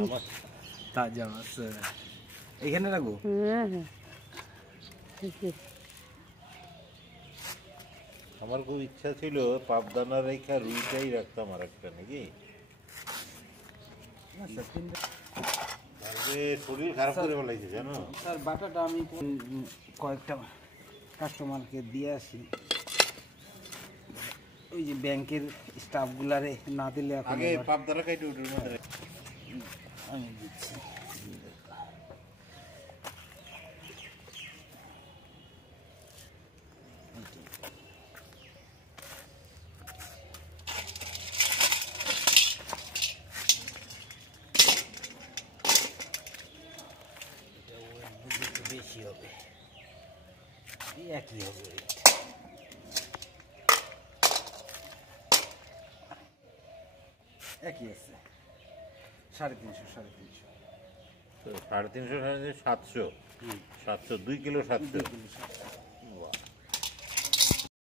আমার তাজা মাছ এখানে রাখবো। আমার খুব ইচ্ছা ছিল পাবদানা রেখা রুইটাই রাখতাম আর একটা নাকি। শরীর খারাপ করে ফেলাইছে জানো স্যার। বাটাটা আমি কয়েকটা কাস্টমারকে দিয়ে আসি, ওই যে ব্যাংকের স্টাফগুলারে না দিলে আগে পাবদানা খাইতে উঠে আমি দিচ্ছি। বেশি হবে, একই হবে। একই আছে 350 350 750 700 2 কিলো 700।